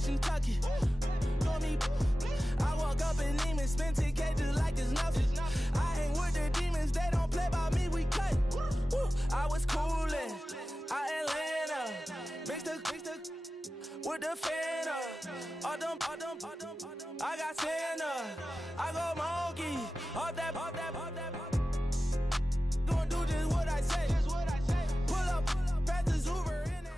Western Kentucky. Told me, I walk up in Neiman, spend 10K just like it's nothing. I hang with the demons, they don't play by me, we cut. I was coolin', Atlanta, mixed with the fan up. All them, I got Santa, I go monkey, up that. Gonna do just what I say. Pull up, pass the Uber in there.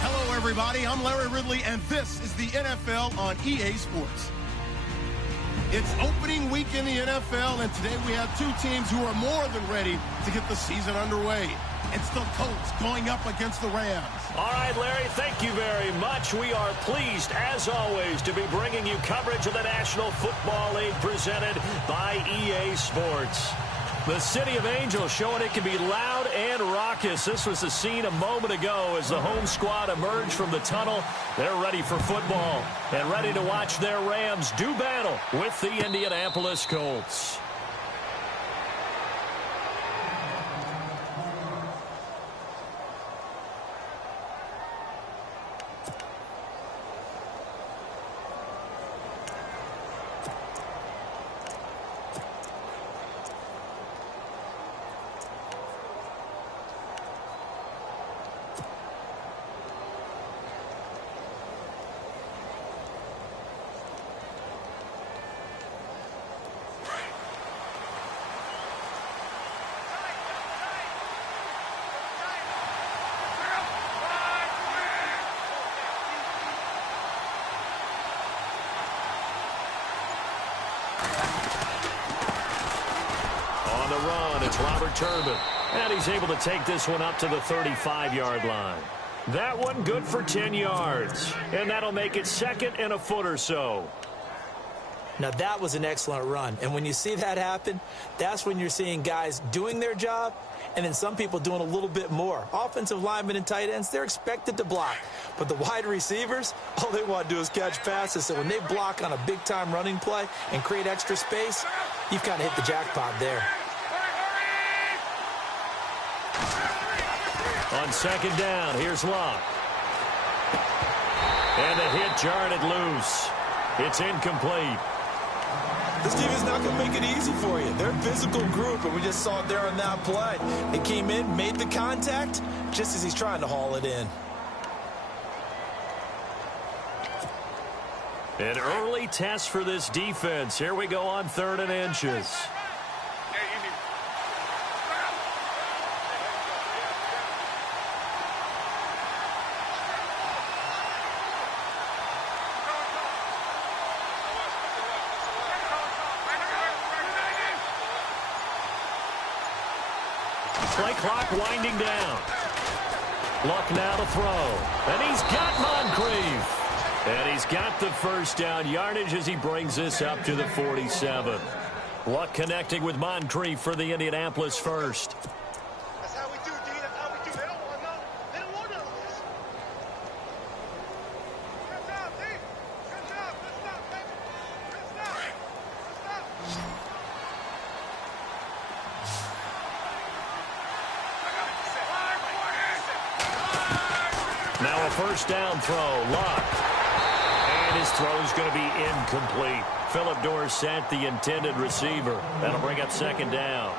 Hello, everybody. I'm Larry Ridley, and this is the NFL on EA Sports. It's opening week in the NFL, and today we have two teams who are more than ready to get the season underway. It's the Colts going up against the Rams. All right, Larry, thank you very much. We are pleased, as always, to be bringing you coverage of the National Football League presented by EA Sports. The City of Angels showing it can be loud and raucous. This was the scene a moment ago as the home squad emerged from the tunnel. They're ready for football and ready to watch their Rams do battle with the Indianapolis Colts. Robert Turbin, and he's able to take this one up to the 35-yard line. That one good for 10 yards, and that'll make it second and a foot or so. Now, that was an excellent run, and when you see that happen, that's when you're seeing guys doing their job and then some people doing a little bit more. Offensive linemen and tight ends, they're expected to block, but the wide receivers, all they want to do is catch passes, so when they block on a big-time running play and create extra space, you've kind of hit the jackpot there. On second down, here's Locke. And the hit jarred it loose. It's incomplete. This team is not going to make it easy for you. They're a physical group, and we just saw it there on that play. They came in, made the contact, just as he's trying to haul it in. An early test for this defense. Here we go on 3rd and inches. Play clock winding down. Luck now to throw. And he's got Moncrief. And he's got the first down yardage as he brings this up to the 47. Luck connecting with Moncrief for the Indianapolis first. That's how we do, D. That's how we do. They don't want none. They don't want none of this. Good job, D. Good job. Good stuff, baby. Good stuff. Good stuff. Now a first down throw. Luck. And his throw is going to be incomplete. Philip Dorsett, the intended receiver. That'll bring up second down.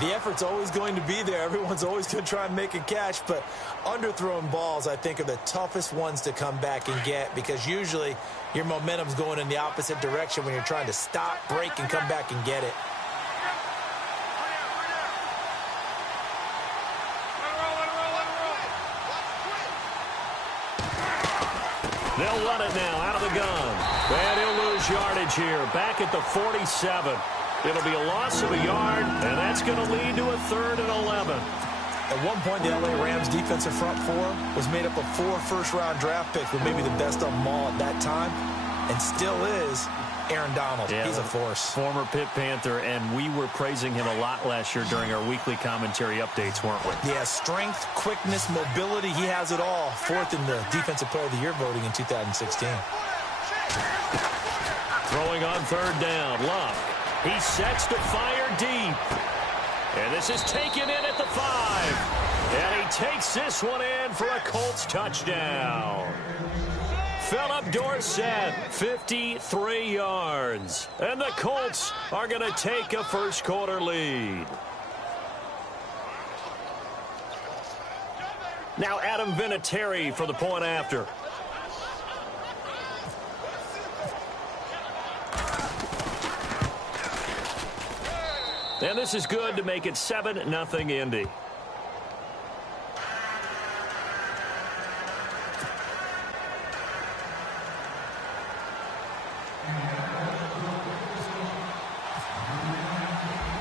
The effort's always going to be there. Everyone's always going to try and make a catch, but underthrown balls, I think, are the toughest ones to come back and get because usually your momentum's going in the opposite direction when you're trying to stop, break, and come back and get it. They'll run it now out of the gun. And he'll lose yardage here. Back at the 47. It'll be a loss of a yard, and that's going to lead to a 3rd and 11. At one point, the LA Rams defensive front four was made up of 4 first-round draft picks, with maybe the best of them all at that time, and still is Aaron Donald. Yeah, he's a force. Former Pitt Panther, and we were praising him a lot last year during our weekly commentary updates, weren't we? Yeah, strength, quickness, mobility, he has it all. 4th in the Defensive Player of the Year voting in 2016. Throwing on 3rd down, Luck. He sets to fire deep. And this is taken in at the 5. And he takes this one in for a Colts touchdown. Philip Dorsett, 53 yards. And the Colts are going to take a first-quarter lead. Now Adam Vinatieri for the point after. And this is good to make it 7-0 Indy.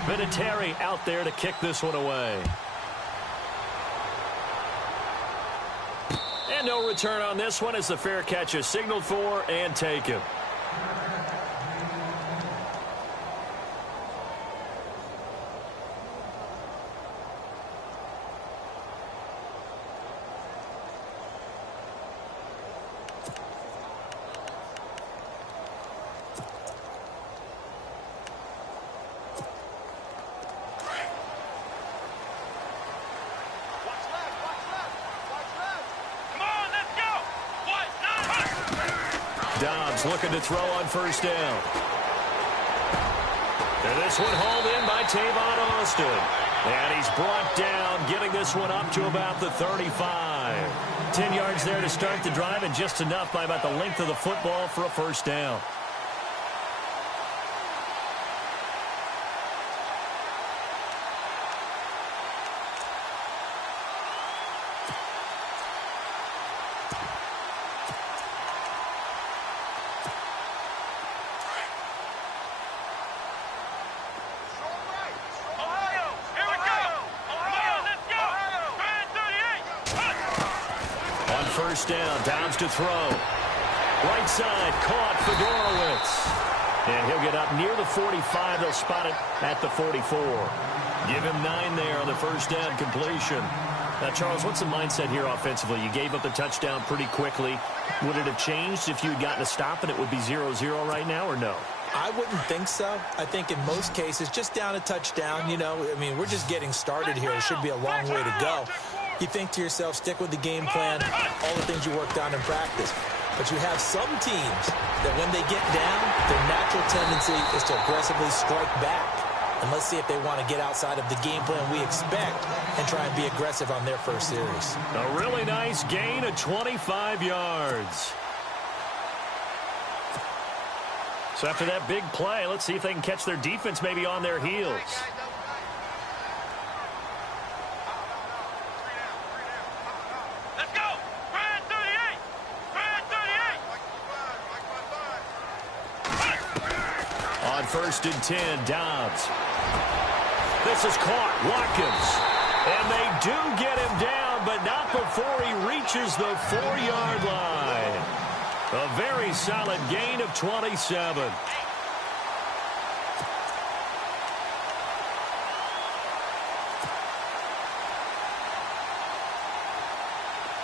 Vinatieri out there to kick this one away. And no return on this one as the fair catch is signaled for and taken. Dobbs looking to throw on first down. And this one hauled in by Tavon Austin. And he's brought down, getting this one up to about the 35. 10 yards there to start the drive, and just enough by about the length of the football for a first down. First down, Dobbs to throw. Right side, caught for Dorowitz. And he'll get up near the 45. They'll spot it at the 44. Give him 9 there on the first down completion. Now, Charles, what's the mindset here offensively? You gave up the touchdown pretty quickly. Would it have changed if you had gotten a stop and it would be 0-0 right now, or no? I wouldn't think so. I think in most cases, just down a touchdown, you know, I mean, we're just getting started here. It should be a long way to go. You think to yourself, stick with the game plan, all the things you worked on in practice. But you have some teams that when they get down, their natural tendency is to aggressively strike back. And let's see if they want to get outside of the game plan we expect and try and be aggressive on their first series. A really nice gain of 25 yards. So after that big play, let's see if they can catch their defense maybe on their heels. First and 10, Dobbs. This is caught, Watkins. And they do get him down, but not before he reaches the 4-yard line. A very solid gain of 27.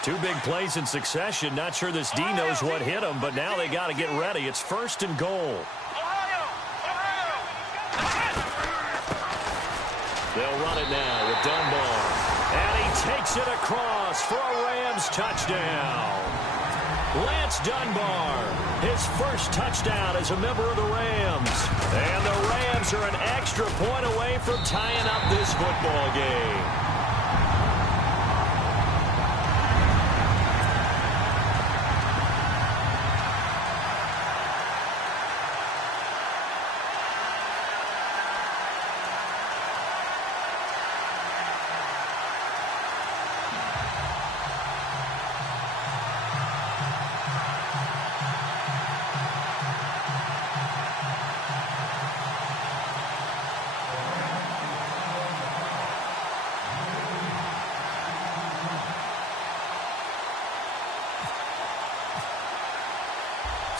Two big plays in succession. Not sure this D knows what hit him, but now they got to get ready. It's first and goal. They'll run it now with Dunbar. And he takes it across for a Rams touchdown. Lance Dunbar, his first touchdown as a member of the Rams. And the Rams are an extra point away from tying up this football game.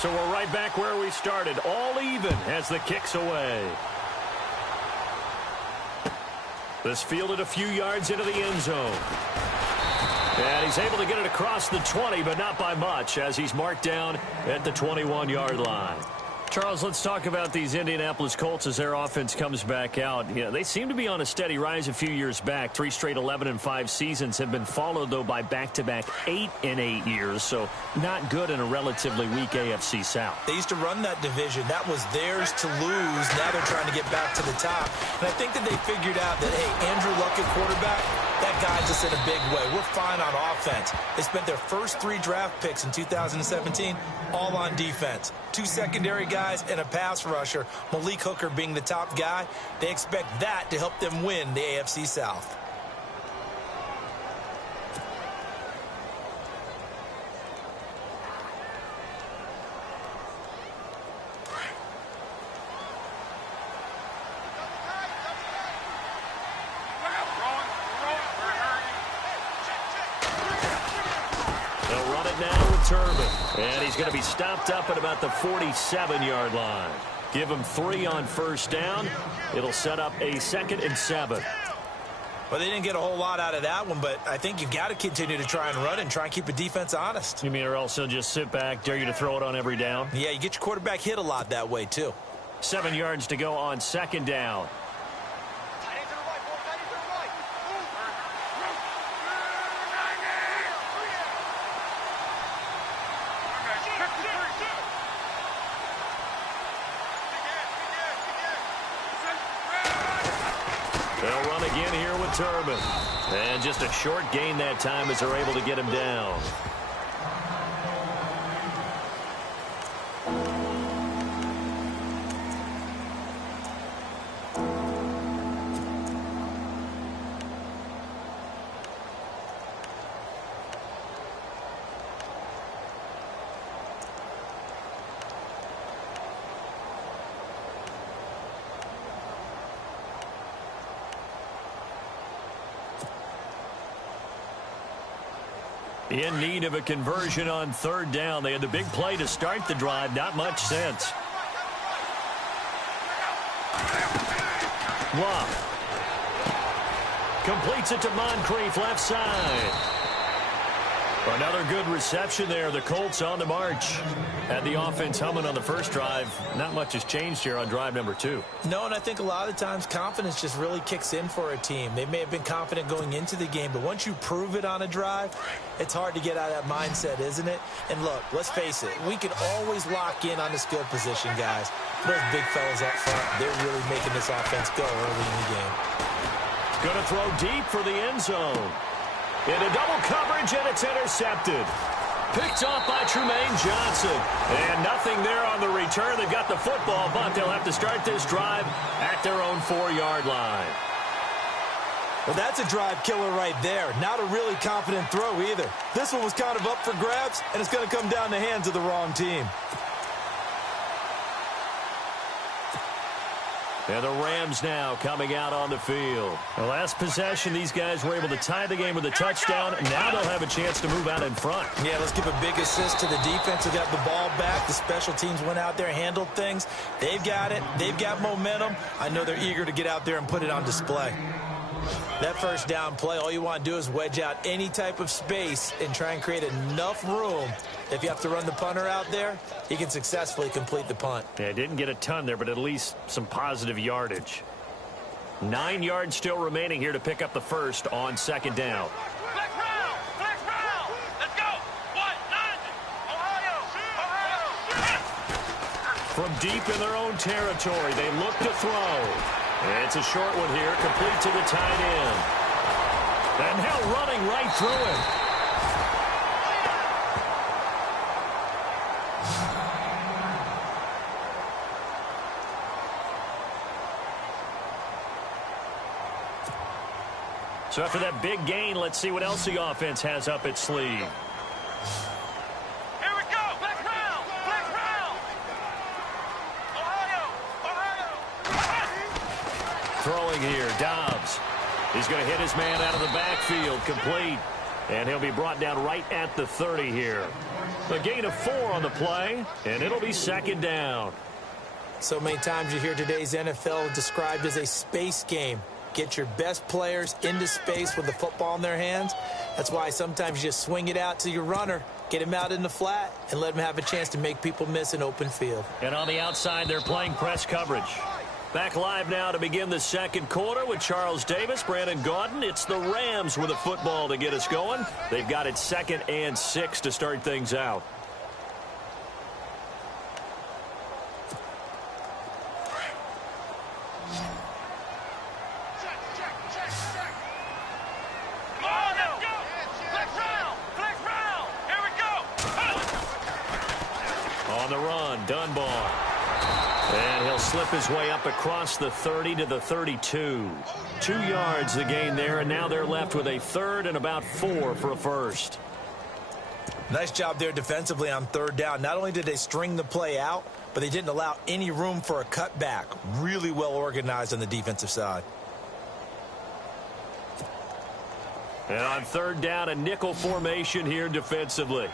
So we're right back where we started, all even as the kick's away. This fielded a few yards into the end zone. And he's able to get it across the 20, but not by much, as he's marked down at the 21-yard line. Charles, let's talk about these Indianapolis Colts as their offense comes back out. Yeah, they seem to be on a steady rise a few years back. 3 straight 11-5 seasons have been followed, though, by back-to-back 8 in 8 years. So not good in a relatively weak AFC South. They used to run that division. That was theirs to lose. Now they're trying to get back to the top. And I think that they figured out that, hey, Andrew Luck at quarterback, that guy just in a big way. We're fine on offense. They spent their first 3 draft picks in 2017 all on defense. 2 secondary guys and a pass rusher, Malik Hooker being the top guy. They expect that to help them win the AFC South. They'll run it now with Turbin. And he's going to be stopped up at about the 47-yard line. Give him 3 on first down. It'll set up a 2nd and 7. Well, they didn't get a whole lot out of that one, but I think you've got to continue to try and run and try and keep the defense honest. You mean or else he'll just sit back, dare you to throw it on every down? Yeah, you get your quarterback hit a lot that way, too. 7 yards to go on 2nd down. They'll run again here with Turbin. And just a short gain that time as they're able to get him down. In need of a conversion on 3rd down. They had the big play to start the drive. Not much sense. Bluff. Completes it to Moncrief, left side. Another good reception there. The Colts on the march. Had the offense humming on the first drive. Not much has changed here on drive number 2. No, and I think a lot of times confidence just really kicks in for a team. They may have been confident going into the game, but once you prove it on a drive, it's hard to get out of that mindset, isn't it? And look, let's face it, we can always lock in on the skill position, guys. Those big fellas up front, they're really making this offense go early in the game. Going to throw deep for the end zone. Into double coverage, and it's intercepted. Picked off by Trumaine Johnson. And nothing there on the return. They've got the football, but they'll have to start this drive at their own 4-yard line. Well, that's a drive killer right there. Not a really confident throw either. This one was kind of up for grabs, and it's going to come down the hands of the wrong team. And the Rams now coming out on the field. The last possession, these guys were able to tie the game with a touchdown. Now they'll have a chance to move out in front. Yeah, let's give a big assist to the defense who got the ball back. The special teams went out there, handled things. They've got it. They've got momentum. I know they're eager to get out there and put it on display. That first down play, all you want to do is wedge out any type of space and try and create enough room. If you have to run the punter out there, he can successfully complete the punt. Yeah, didn't get a ton there, but at least some positive yardage. 9 yards still remaining here to pick up the first on 2nd down. Flex round! Flex round! Let's go! 1-9! Ohio! From deep in their own territory, they look to throw. It's a short one here, complete to the tight end. And now running right through him. So after that big gain, let's see what else the offense has up its sleeve. Here we go! Flex round! Flex round! Ohio! Throwing here, Dobbs. He's going to hit his man out of the backfield, complete. And he'll be brought down right at the 30 here. A gain of 4 on the play, and it'll be 2nd down. So many times you hear today's NFL described as a space game. Get your best players into space with the football in their hands. That's why sometimes you just swing it out to your runner, get him out in the flat, and let him have a chance to make people miss an open field. And on the outside, they're playing press coverage. Back live now to begin the second quarter with Charles Davis, Brandon Gaudin. It's the Rams with a football to get us going. They've got it 2nd and 6 to start things out. Dunbar. And he'll slip his way up across the 30 to the 32. 2 yards the gain there, and now they're left with a 3rd and about 4 for a first. Nice job there defensively on 3rd down. Not only did they string the play out, but they didn't allow any room for a cutback. Really well organized on the defensive side. And on 3rd down, a nickel formation here defensively.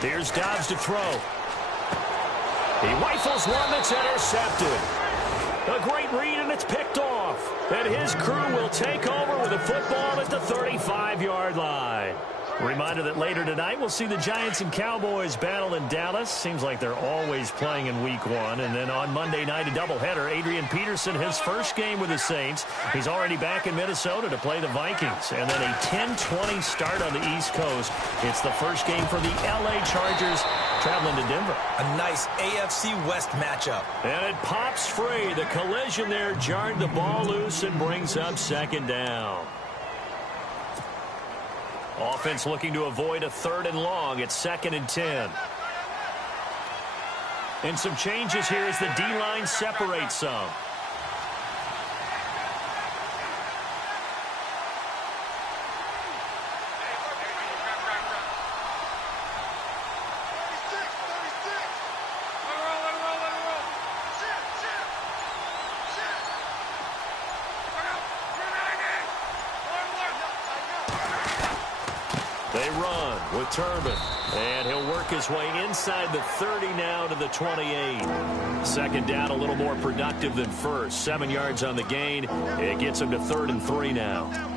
Here's Dobbs to throw. He rifles one that's intercepted. A great read, and it's picked off. And his crew will take over with the football at the 35-yard line. Reminder that later tonight we'll see the Giants and Cowboys battle in Dallas. Seems like they're always playing in week 1. And then on Monday night, a doubleheader. Adrian Peterson, his first game with the Saints. He's already back in Minnesota to play the Vikings. And then a 10-20 start on the East Coast. It's the first game for the L.A. Chargers traveling to Denver. A nice AFC West matchup. And it pops free. The collision there jarred the ball loose and brings up 2nd down. Offense looking to avoid a 3rd and long. It's 2nd and 10. And some changes here as the D-line separates some. They run with Turbin, and he'll work his way inside the 30 now to the 28. 2nd down, a little more productive than first. 7 yards on the gain. It gets him to 3rd and 3 now.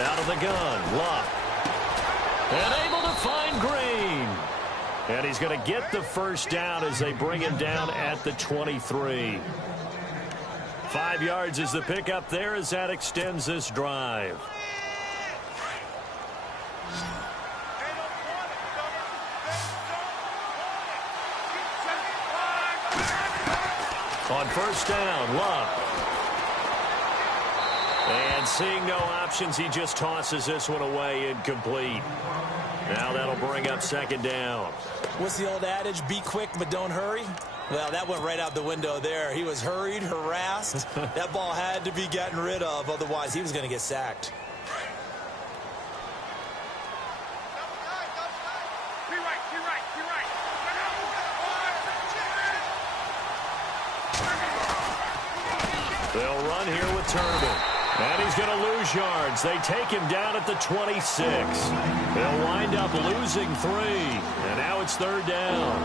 Out of the gun, Luck. And able to find Green. And he's going to get the first down as they bring him down at the 23. 5 yards is the pickup there as that extends this drive. On 1st down, Luck. And seeing no options, he just tosses this one away incomplete. Now that'll bring up 2nd down. What's the old adage? Be quick, but don't hurry. Well, that went right out the window there. He was hurried, harassed. That ball had to be gotten rid of. Otherwise, he was going to get sacked. They'll run here with Turbin. And he's going to lose yards. They take him down at the 26. They'll wind up losing 3. And now it's 3rd down.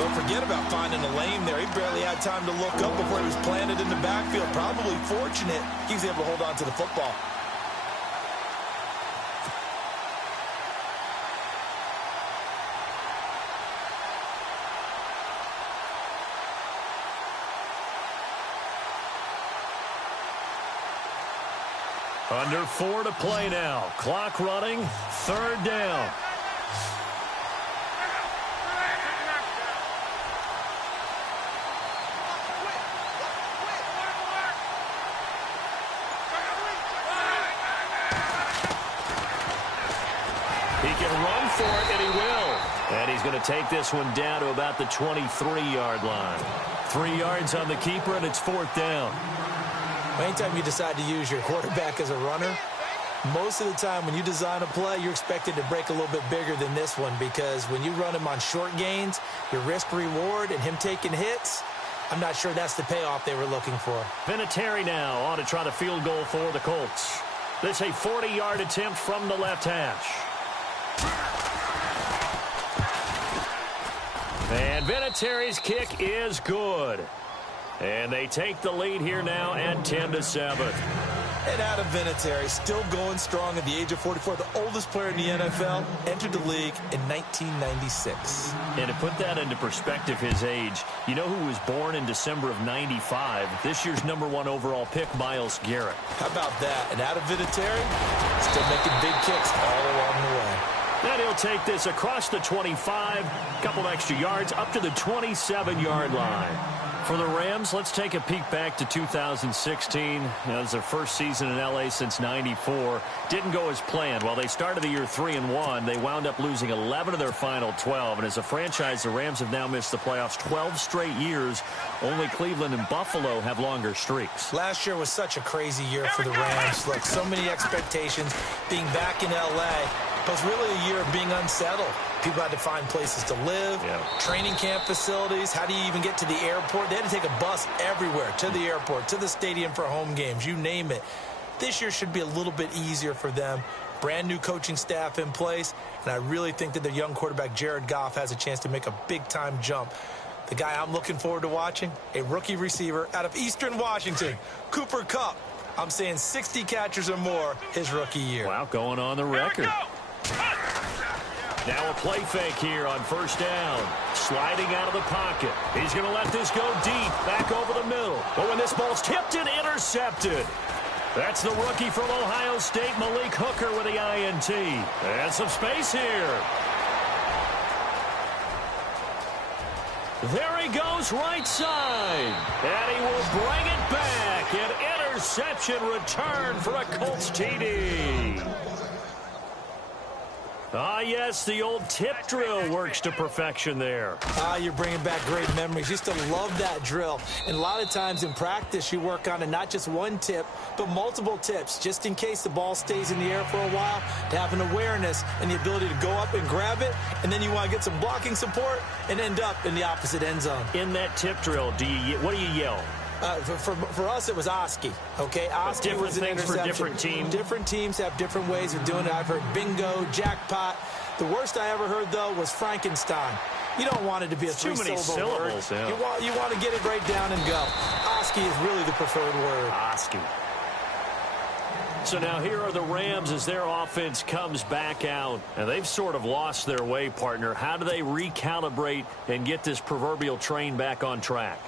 Well, forget about finding a lane there. He barely had time to look up before he was planted in the backfield. Probably fortunate he was able to hold on to the football. Under 4 to play now. Clock running. 3rd down. He can run for it, and he will. And he's going to take this one down to about the 23-yard line. 3 yards on the keeper, and it's 4th down. Anytime you decide to use your quarterback as a runner, most of the time when you design a play, you're expected to break a little bit bigger than this one, because when you run him on short gains, your risk-reward and him taking hits, I'm not sure that's the payoff they were looking for. Vinatieri now on to try the field goal for the Colts. This a 40-yard attempt from the left hash. And Vinatieri's kick is good. And they take the lead here now at 10-7. And Adam Vinatieri still going strong at the age of 44. The oldest player in the NFL, entered the league in 1996. And to put that into perspective, his age, you know who was born in December of 95? This year's #1 overall pick, Myles Garrett. How about that? And Adam Vinatieri still making big kicks all along the way. Then he'll take this across the 25, couple extra yards, up to the 27-yard line. For the Rams, let's take a peek back to 2016. That was their first season in L.A. since '94. Didn't go as planned. While they started the year 3-1, they wound up losing 11 of their final 12. And as a franchise, the Rams have now missed the playoffs 12 straight years. Only Cleveland and Buffalo have longer streaks. Last year was such a crazy year for the Rams. Look, so many expectations being back in L.A., but it's really a year of being unsettled. People had to find places to live, training camp facilities. How do you even get to the airport? They had to take a bus everywhere, to the airport, to the stadium for home games, you name it. This year should be a little bit easier for them. Brand new coaching staff in place, and I really think that their young quarterback, Jared Goff, has a chance to make a big-time jump. The guy I'm looking forward to watching, a rookie receiver out of Eastern Washington, Cooper Kupp. I'm saying 60 catches or more his rookie year. Wow, going on the record. Now a play fake here on 1st down. Sliding out of the pocket. He's going to let this go deep, back over the middle. But when this ball's tipped and intercepted. That's the rookie from Ohio State, Malik Hooker, with the INT. And some space here. There he goes, right side. And he will bring it back. An interception return for a Colts TD. Ah, yes, the old tip drill works to perfection there. You're bringing back great memories. Used to love that drill. And a lot of times in practice, you work on it, not just one tip, but multiple tips, just in case the ball stays in the air for a while, to have an awareness and the ability to go up and grab it, and then you want to get some blocking support and end up in the opposite end zone. In that tip drill, what do you yell? For us, it was Oski. Okay, Oski was an interception. For different teams. Different teams have different ways of doing it. I've heard bingo, jackpot. The worst I ever heard, though, was Frankenstein. You don't want it to be a three-syllable word. Yeah. You want to get it right down and go. Oski is really the preferred word. Oski. So now here are the Rams as their offense comes back out. And they've sort of lost their way, partner. How do they recalibrate and get this proverbial train back on track?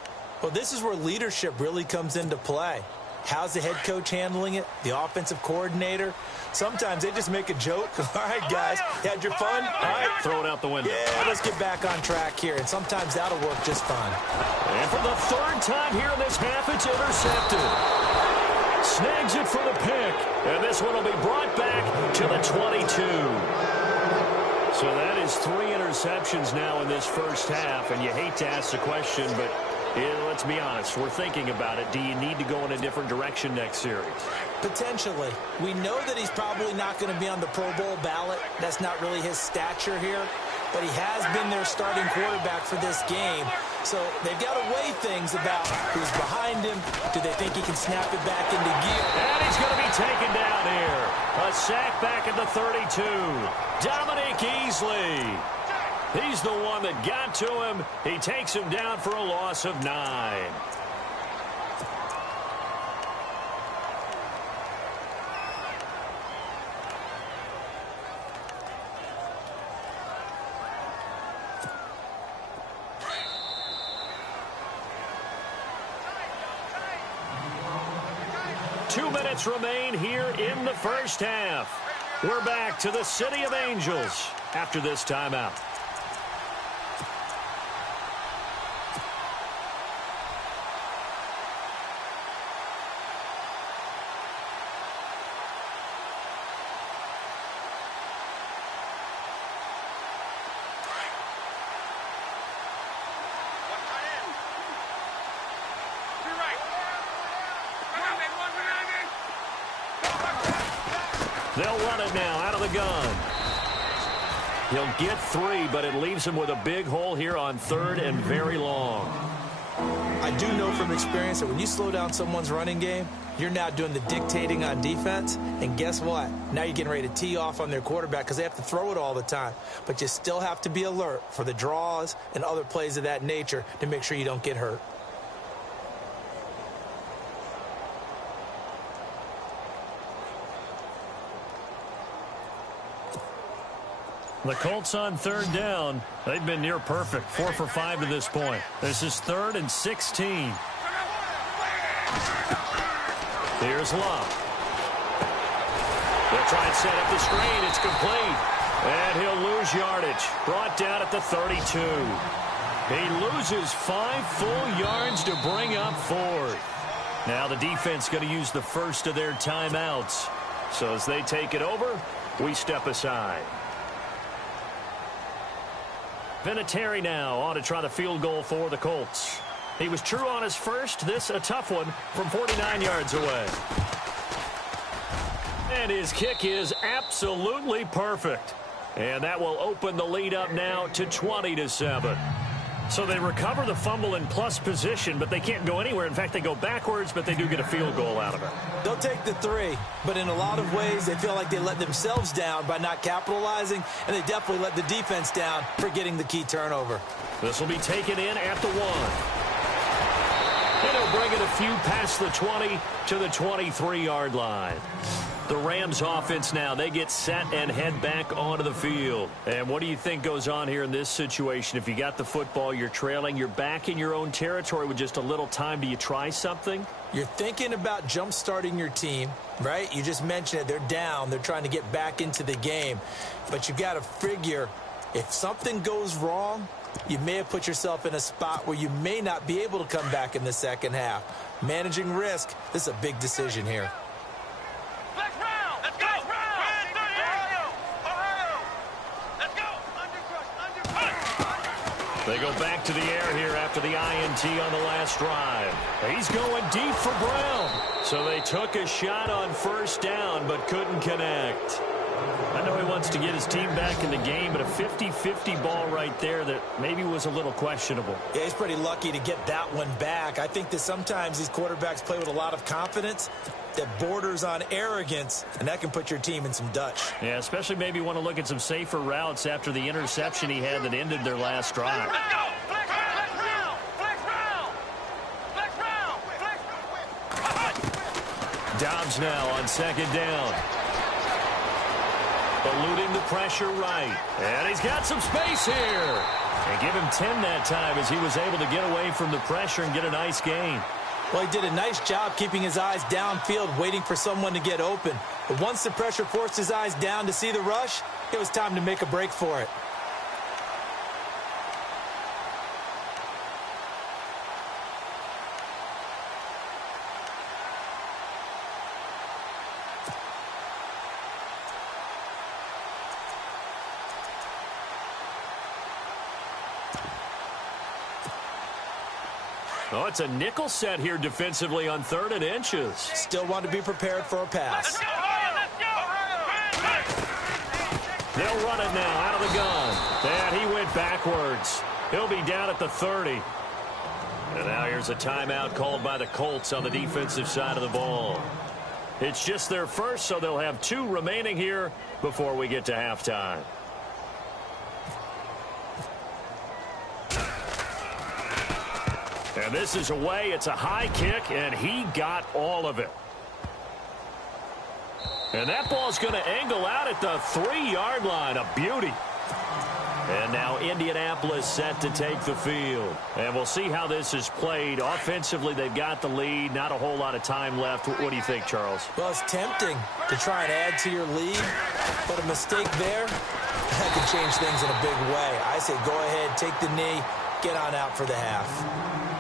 Well, this is where leadership really comes into play. How's the head coach handling it? The offensive coordinator? Sometimes they just make a joke. All right, guys, you had your fun? All right. Throw it out the window. Yeah, let's get back on track here. And sometimes that'll work just fine. And for the 3rd time here in this half, it's intercepted. Snags it for the pick. And this one will be brought back to the 22. So that is 3 interceptions now in this first half. And you hate to ask the question, but let's be honest, we're thinking about it. Do you need to go in a different direction next series? Potentially. We know that he's probably not going to be on the Pro Bowl ballot. That's not really his stature here. But he has been their starting quarterback for this game. So they've got to weigh things about who's behind him. Do they think he can snap it back into gear? And he's going to be taken down here. A sack back at the 32. Dominique Easley. He's the one that got to him. He takes him down for a loss of 9. Two minutes remain here in the first half. We're back to the City of Angels after this timeout. They'll run it now out of the gun. He'll get 3, but it leaves him with a big hole here on 3rd and very long. I do know from experience that when you slow down someone's running game, you're now doing the dictating on defense. And guess what? Now you're getting ready to tee off on their quarterback because they have to throw it all the time. But you still have to be alert for the draws and other plays of that nature to make sure you don't get hurt. The Colts on 3rd down. They've been near perfect. 4 for 5 to this point. This is 3rd and 16. Here's Love. They'll try and set up the screen. It's complete. And he'll lose yardage. Brought down at the 32. He loses 5 full yards to bring up 4th. Now the defense going to use the first of their timeouts. So as they take it over, we step aside. Vinatieri now on to try the field goal for the Colts. He was true on his first. This a tough one from 49 yards away. And his kick is absolutely perfect. And that will open the lead up now to 20-7. So they recover the fumble in plus position, but they can't go anywhere. In fact, they go backwards, but they do get a field goal out of it. They'll take the 3, but in a lot of ways, they feel like they let themselves down by not capitalizing, and they definitely let the defense down for getting the key turnover. This will be taken in at the 1. And he'll bring it a few past the 20 to the 23-yard line. The Rams offense now, they get set and head back onto the field. And what do you think goes on here in this situation? If you got the football, you're trailing, you're back in your own territory with just a little time. Do you try something? You're thinking about jump-starting your team, right? You just mentioned it. They're down. They're trying to get back into the game. But you got to figure if something goes wrong, you may have put yourself in a spot where you may not be able to come back in the second half. Managing risk, this is a big decision here. They go back to the air here after the INT on the last drive. He's going deep for Brown. So they took a shot on first down but couldn't connect. I know he wants to get his team back in the game, but a 50-50 ball right there that maybe was a little questionable. Yeah, he's pretty lucky to get that one back. I think that sometimes these quarterbacks play with a lot of confidence that borders on arrogance, and that can put your team in some Dutch. Yeah, especially maybe want to look at some safer routes after the interception he had that ended their last drive. Let's go! Flex round! Flex round! Flex round! Flex round! Dobbs now on second down. Eluding the pressure right. And he's got some space here. And give him 10 that time as he was able to get away from the pressure and get a nice gain. Well, he did a nice job keeping his eyes downfield, waiting for someone to get open. But once the pressure forced his eyes down to see the rush, it was time to make a break for it. Oh, it's a nickel set here defensively on 3rd and inches. Still want to be prepared for a pass. They'll run it now out of the gun. And he went backwards. He'll be down at the 30. And now here's a timeout called by the Colts on the defensive side of the ball. It's just their first, so they'll have 2 remaining here before we get to halftime. And this is away. It's a high kick, and he got all of it. And that ball's going to angle out at the 3-yard line. A beauty. And now Indianapolis set to take the field. And we'll see how this is played. Offensively, they've got the lead. Not a whole lot of time left. What do you think, Charles? Well, it's tempting to try and add to your lead, but a mistake there, that can change things in a big way. I say go ahead, take the knee, get on out for the half.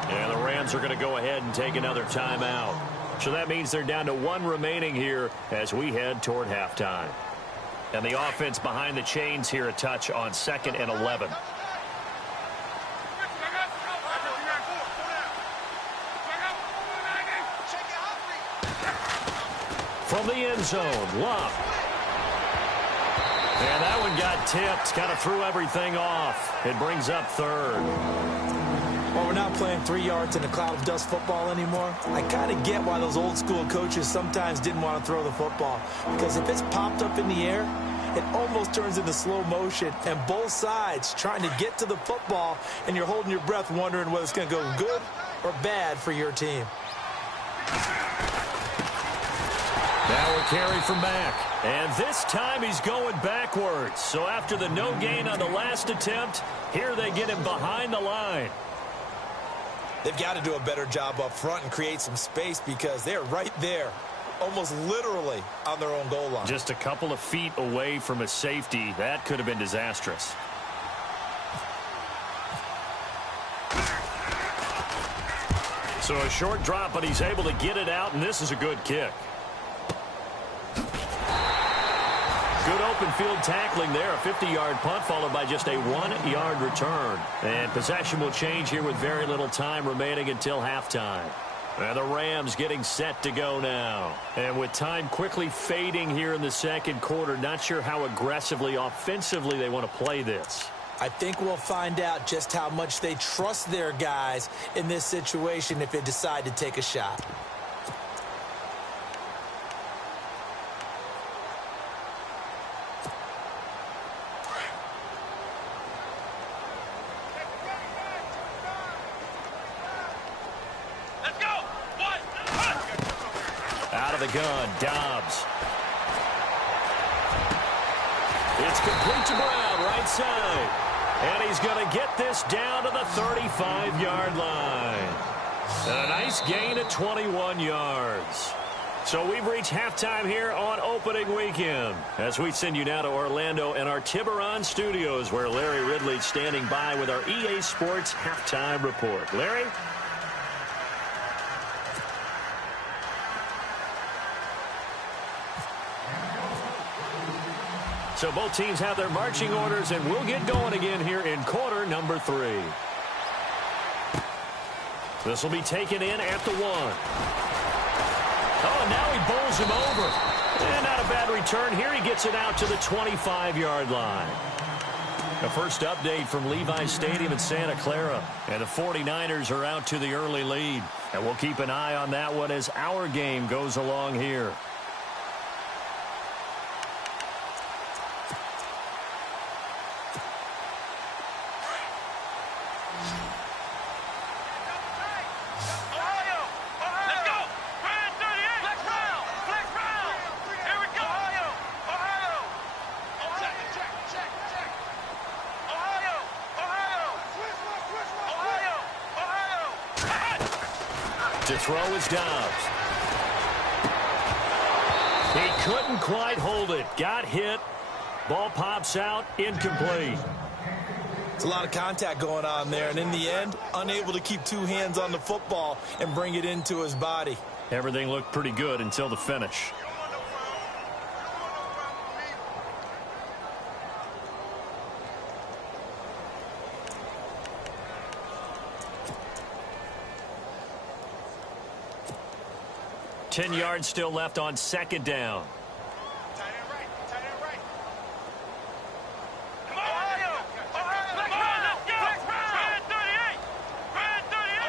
And the Rams are going to go ahead and take another timeout. So that means they're down to 1 remaining here as we head toward halftime. And the offense behind the chains here, a touch on 2nd and 11. From the end zone, Love. And that one got tipped, kind of threw everything off. It brings up third. Well, we're not playing 3 yards in a cloud of dust football anymore. I kind of get why those old school coaches sometimes didn't want to throw the football. Because if it's popped up in the air, it almost turns into slow motion. And both sides trying to get to the football, and you're holding your breath wondering whether it's going to go good or bad for your team. Now a carry from Mack. And this time he's going backwards. So after the no gain on the last attempt, here they get him behind the line. They've got to do a better job up front and create some space because they're right there, almost literally on their own goal line. Just a couple of feet away from a safety. That could have been disastrous. So a short drop, but he's able to get it out, and this is a good kick. Good open field tackling there. A 50-yard punt followed by just a 1-yard return. And possession will change here with very little time remaining until halftime. And the Rams getting set to go now. And with time quickly fading here in the second quarter, not sure how aggressively, offensively they want to play this. I think we'll find out just how much they trust their guys in this situation if they decide to take a shot. Gun, Dobbs. It's complete to Brown, right side. And he's going to get this down to the 35-yard line. And a nice gain at 21 yards. So we've reached halftime here on opening weekend. As we send you now to Orlando and our Tiburon studios, where Larry Ridley's standing by with our EA Sports halftime report. Larry? So both teams have their marching orders, and we'll get going again here in quarter number 3. This will be taken in at the 1. Oh, and now he bowls him over. And not a bad return here. He gets it out to the 25-yard line. The first update from Levi's Stadium in Santa Clara. And the 49ers are out to the early lead. And we'll keep an eye on that one as our game goes along here. To throw is Dobbs. He couldn't quite hold it. Got hit. Ball pops out. Incomplete. It's a lot of contact going on there, and in the end, unable to keep 2 hands on the football and bring it into his body. Everything looked pretty good until the finish. Ten yards still left on second down. Tight end right. Tight end right. Come on, Ohio! Ohio! Let's go! Brad 38! Brad 38!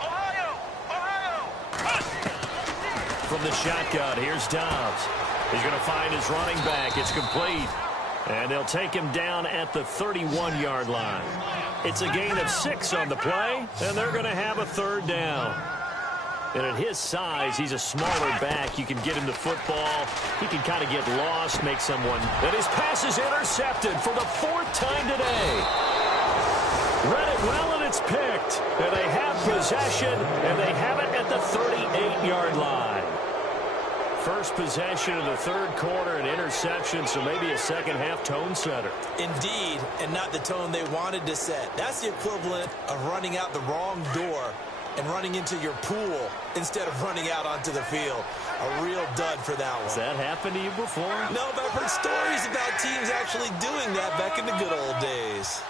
Ohio! From the shotgun, here's Dobbs. He's going to find his running back. It's complete. And they'll take him down at the 31-yard line. It's a gain of 6 on the play, and they're going to have a third down. And at his size, he's a smaller back. You can get him the football. He can kind of get lost, make someone. And his pass is intercepted for the 4th time today. Read it well, and it's picked. And they have possession, and they have it at the 38-yard line. First possession of the third quarter, an interception, so maybe a second-half tone setter. Indeed, and not the tone they wanted to set. That's the equivalent of running out the wrong door and running into your pool instead of running out onto the field. A real dud for that one. Has that happened to you before? No, but I've heard stories about teams actually doing that back in the good old days.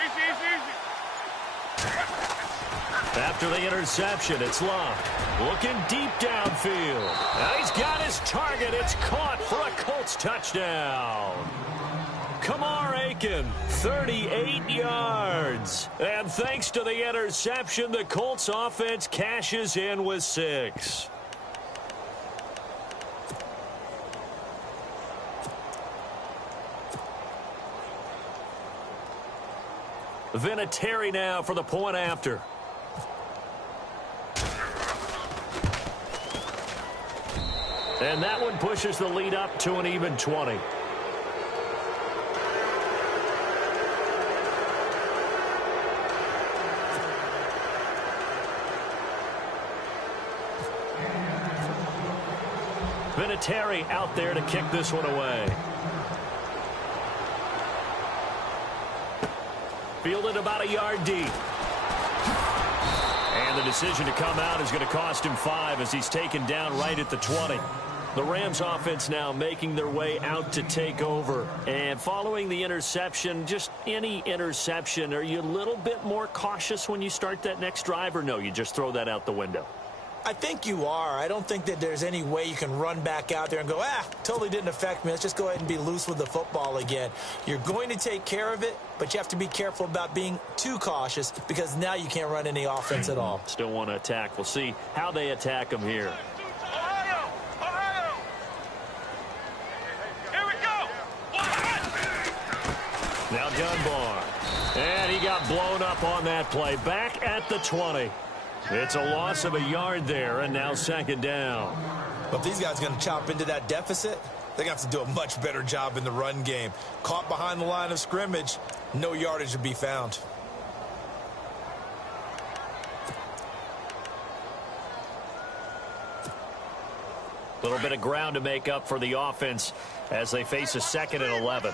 Easy. After the interception, it's Love. Looking deep downfield. Now he's got his target. It's caught for a Colts touchdown. Kamar Aiken, 38 yards. And thanks to the interception, the Colts offense cashes in with 6. Vinatieri now for the point after. And that one pushes the lead up to an even 20. Vinatieri out there to kick this one away. Fielded about a yard deep. And the decision to come out is going to cost him 5 as he's taken down right at the 20. The Rams offense now making their way out to take over. And following the interception, just any interception, are you a little bit more cautious when you start that next drive, or no, you just throw that out the window? I think you are. I don't think that there's any way you can run back out there and go, totally didn't affect me. Let's just go ahead and be loose with the football again. You're going to take care of it, but you have to be careful about being too cautious because now you can't run any offense at all. Still want to attack. We'll see how they attack them here. Ohio! Ohio! Here we go! Now Dunbar. And he got blown up on that play. Back at the 20. It's a loss of a yard there, and now second down. But if these guys are going to chop into that deficit, they're going to have to do a much better job in the run game. Caught behind the line of scrimmage, no yardage to be found. A little bit of ground to make up for the offense as they face a 2nd and 11.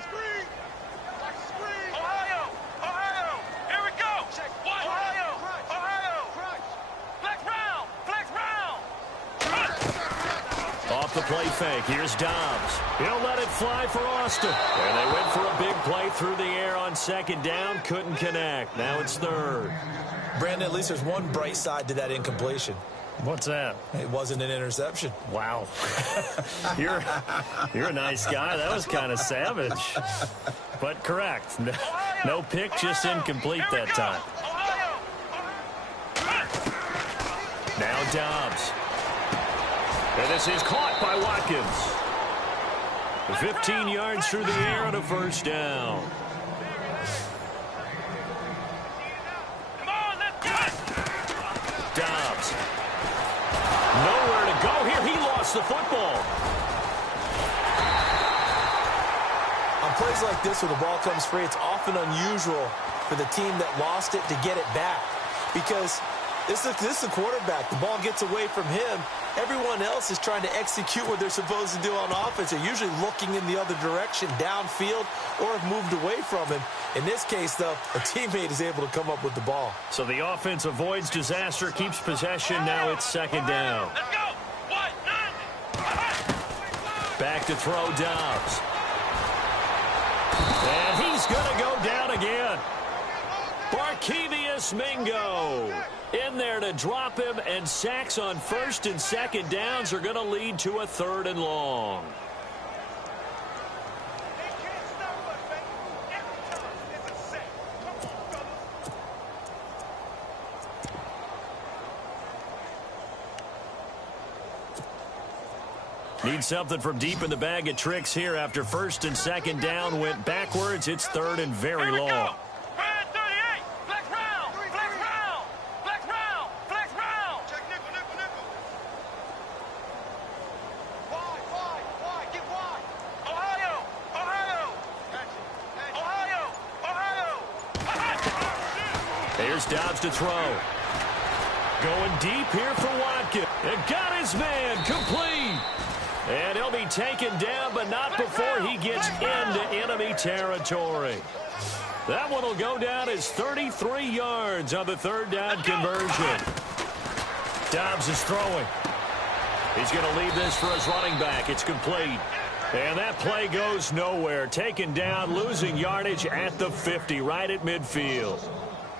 The play fake. Here's Dobbs. He'll let it fly for Austin. And they went for a big play through the air on second down. Couldn't connect. Now it's 3rd. Brandon, at least there's one bright side to that incompletion. What's that? It wasn't an interception. Wow. You're a nice guy. That was kind of savage. But correct. No pick, just incomplete that time. Now Dobbs. And this is caught by Watkins. 15 yards through the air on a first down. Come on, let's go! Dobbs. Nowhere to go here. He lost the football. On plays like this where the ball comes free, it's often unusual for the team that lost it to get it back. Because this is the quarterback. The ball gets away from him. Everyone else is trying to execute what they're supposed to do on offense. They're usually looking in the other direction, downfield, or have moved away from him. In this case, though, a teammate is able to come up with the ball. So the offense avoids disaster, keeps possession. Now it's second down. Let's go! What? Back to throw Dobbs. And he's going to go down again. Barkevius Mingo in there to drop him, and sacks on 1st and 2nd downs are going to lead to a 3rd and long. Need something from deep in the bag of tricks here after 1st and 2nd down went backwards. It's 3rd and very long. Here's Dobbs to throw. Going deep here for Watkins. And got his man complete. And he'll be taken down, but not before he gets into enemy territory. That one will go down as 33 yards on the 3rd down conversion. Dobbs is throwing. He's going to leave this for his running back. It's complete. And that play goes nowhere. Taken down, losing yardage at the 50, right at midfield.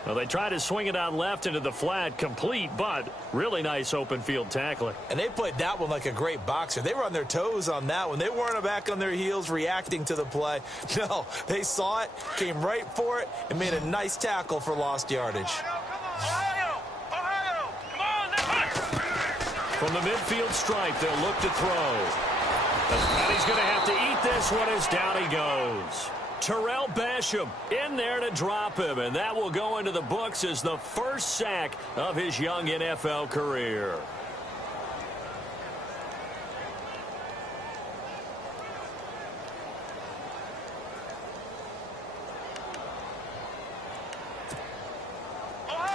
Well, they try to swing it out left into the flat, complete, but really nice open field tackling. And they played that one like a great boxer. They were on their toes on that one. They weren't back on their heels reacting to the play. No, they saw it, came right for it, and made a nice tackle for lost yardage. Ohio! Ohio! Come on, let's push! From the midfield stripe, they'll look to throw. And he's going to have to eat this one as down he goes. Terrell Basham in there to drop him, and that will go into the books as the first sack of his young NFL career.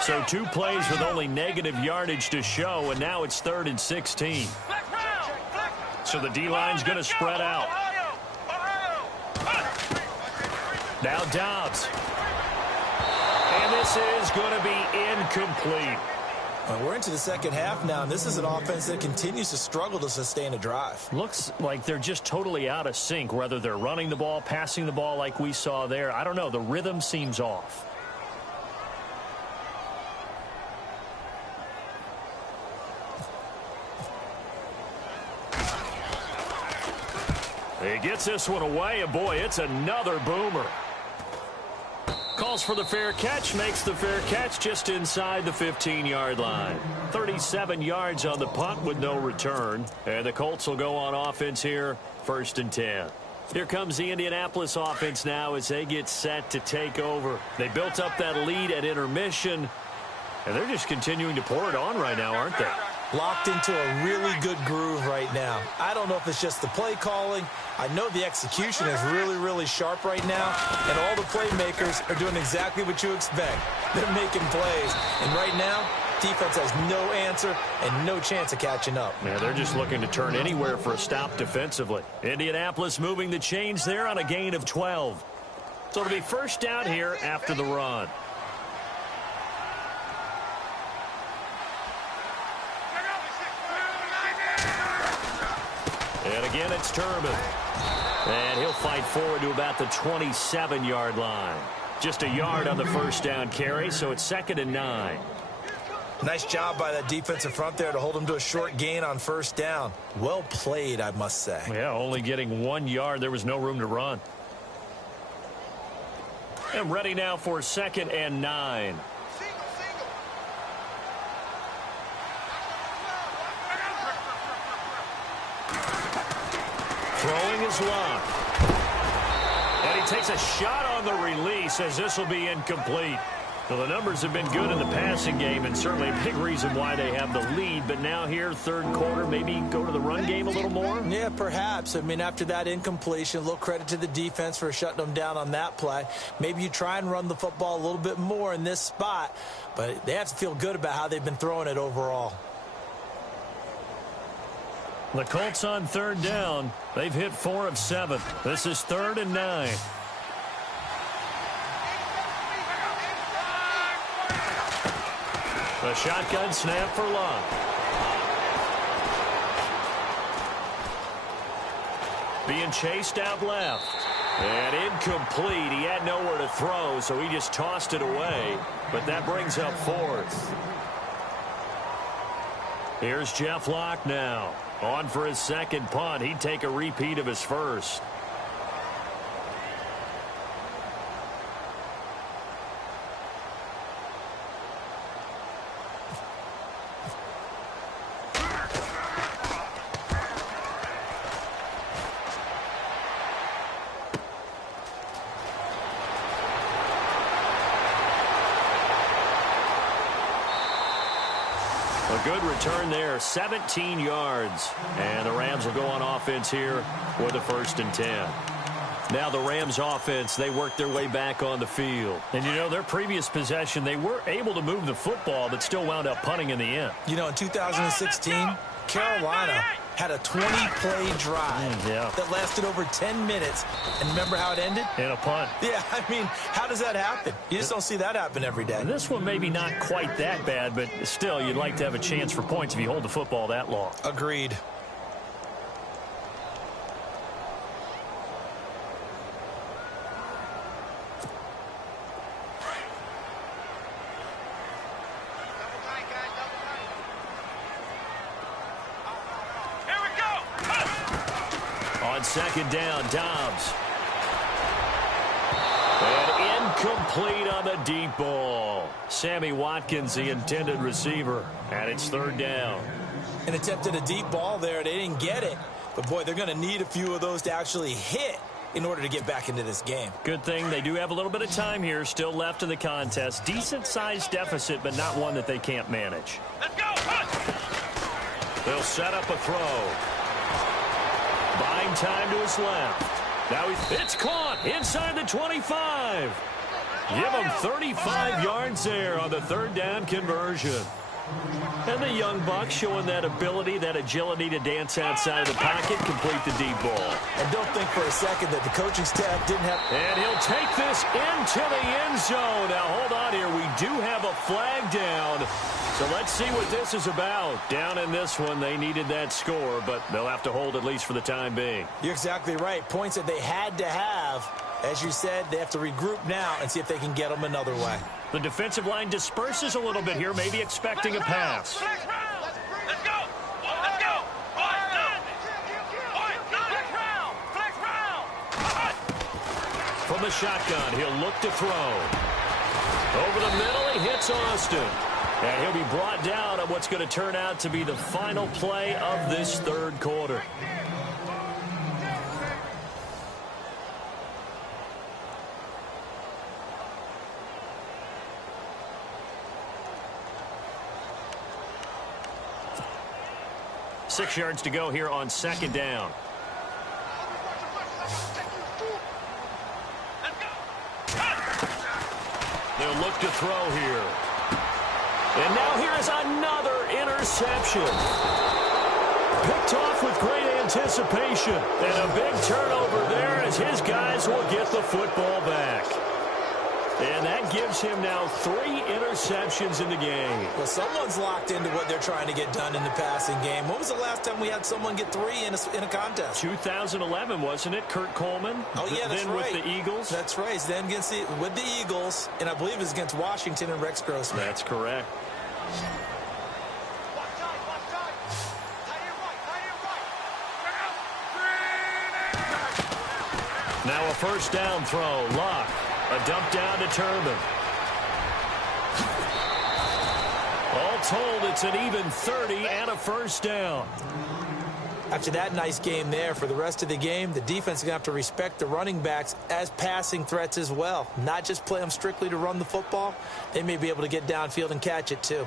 So 2 plays with only negative yardage to show, and now it's 3rd and 16. So the D-line's going to spread out. Now Dobbs. And this is going to be incomplete. Well, we're into the second half now, and this is an offense that continues to struggle to sustain a drive. Looks like they're just totally out of sync, whether they're running the ball, passing the ball like we saw there. I don't know. The rhythm seems off. He gets this one away, and boy, it's another boomer. Calls for the fair catch, makes the fair catch just inside the 15-yard line. 37 yards on the punt with no return. And the Colts will go on offense here, 1st and 10. Here comes the Indianapolis offense now as they get set to take over. They built up that lead at intermission, and they're just continuing to pour it on right now, aren't they? Locked into a really good groove right now. I don't know if it's just the play calling. I know the execution is really, really sharp right now, and all the playmakers are doing exactly what you expect. They're making plays, and right now, defense has no answer and no chance of catching up. Yeah, they're just looking to turn anywhere for a stop defensively. Indianapolis moving the chains there on a gain of 12. So it'll be first down here after the run. And again, it's Turbin. And he'll fight forward to about the 27-yard line. Just a yard on the first down carry, so it's 2nd and 9. Nice job by that defensive front there to hold him to a short gain on first down. Well played, I must say. Yeah, only getting 1 yard. There was no room to run. And ready now for 2nd and 9. Throwing his luck. And he takes a shot on the release as this will be incomplete. Well, the numbers have been good in the passing game and certainly a big reason why they have the lead. But now here, 3rd quarter, maybe go to the run game a little more? Yeah, perhaps. I mean, after that incompletion, a little credit to the defense for shutting them down on that play. Maybe you try and run the football a little bit more in this spot. But they have to feel good about how they've been throwing it overall. The Colts on 3rd down. They've hit 4 of 7. This is 3rd and 9. A shotgun snap for Luck. Being chased out left. And incomplete. He had nowhere to throw, so he just tossed it away. But that brings up 4th. Here's Jeff Locke now. On for his 2nd punt. He'd take a repeat of his first. A good return there, 17 yards. And the Rams will go on offense here with the 1st and 10. Now the Rams offense, they work their way back on the field. And, you know, their previous possession, they were able to move the football, but still wound up punting in the end. You know, in 2016, Carolina had a 20-play drive that lasted over 10 minutes. And remember how it ended? In a punt. Yeah, I mean, how does that happen? You just don't see that happen every day. And this one maybe not quite that bad, but still, you'd like to have a chance for points if you hold the football that long. Agreed. second down. Dobbs. And incomplete on the deep ball. Sammy Watkins, the intended receiver, and it's third down. And attempted a deep ball there. They didn't get it. But, boy, they're going to need a few of those to actually hit in order to get back into this game. Good thing they do have a little bit of time here still left in the contest. Decent-sized deficit, but not one that they can't manage. Let's go. They'll set up a throw. Buying time to his left. Now it's caught inside the 25. Give him 35 yards there on the third down conversion. And the young buck showing that ability, that agility to dance outside of the pocket, complete the deep ball. And don't think for a second that the coaching staff didn't have... And he'll take this into the end zone. Now, hold on here. We do have a flag down. So let's see what this is about. Down in this one, they needed that score, but they'll have to hold at least for the time being. You're exactly right. Points that they had to have. As you said, they have to regroup now and see if they can get them another way. The defensive line disperses a little bit here, maybe expecting a pass. Flex round. Let's go. Let's go. Flex round. Flex round. From the shotgun, he'll look to throw. Over the middle, he hits Austin. And he'll be brought down on what's going to turn out to be the final play of this third quarter. Six yards to go here on second down. They'll look to throw here. And now here is another interception. Picked off with great anticipation. And a big turnover there as his guys will get the football back. And that gives him now 3 interceptions in the game. Well, someone's locked into what they're trying to get done in the passing game. When was the last time we had someone get 3 in a contest? 2011, wasn't it? Kurt Coleman? Oh, yeah, that's then right. with the Eagles? That's right. Then against with the Eagles, and I believe it was against Washington and Rex Grossman. That's correct. Now a first down throw. Locke. A dump down to Turbin. All told, it's an even 30 and a first down. After that nice game there, for the rest of the game, the defense is going to have to respect the running backs as passing threats as well. Not just play them strictly to run the football. They may be able to get downfield and catch it too.